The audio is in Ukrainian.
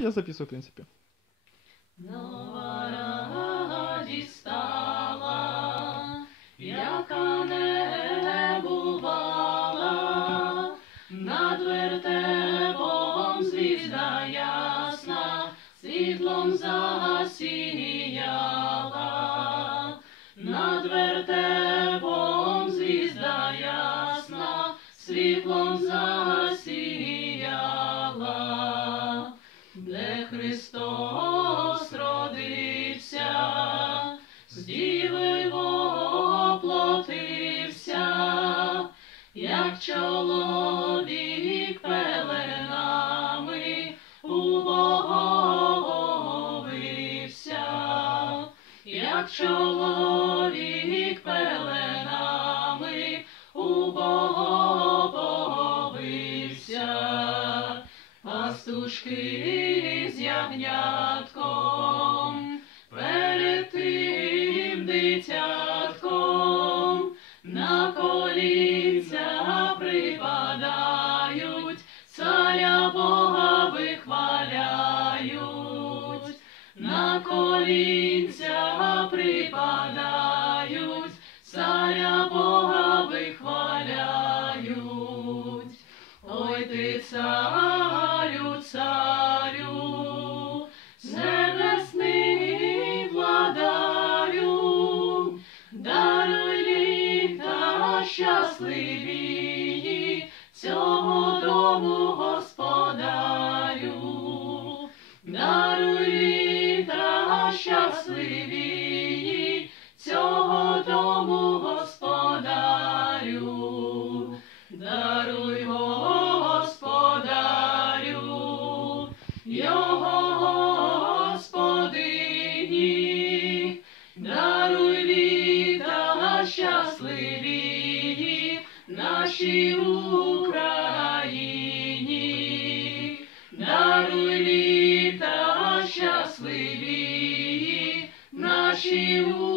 я записую, в принципі. Нова радість стала, яка не бувала, над вертепом звізда ясна, світлом засіяла. Над вертепом звізда ясна, світлом засіяла. Де Христос родився, з діви воплотився, як чоловік пеленами убоговився, як чоловік пеленами убоговився. Пастушки з ягнятком, перед тим дитятком, на колінця припадають, царя Бога вихваляють. На колінця припадають, царя Бога вихваляють. Ой ти, царю, царю, небесний владарю, даруй літа щасливі цього дому господарю. Даруй літа щасливі цього дому господарю. Даруй, господарю, його господині, даруй літа щасливі нашій Україні. Даруй літа щасливі нашій Україні.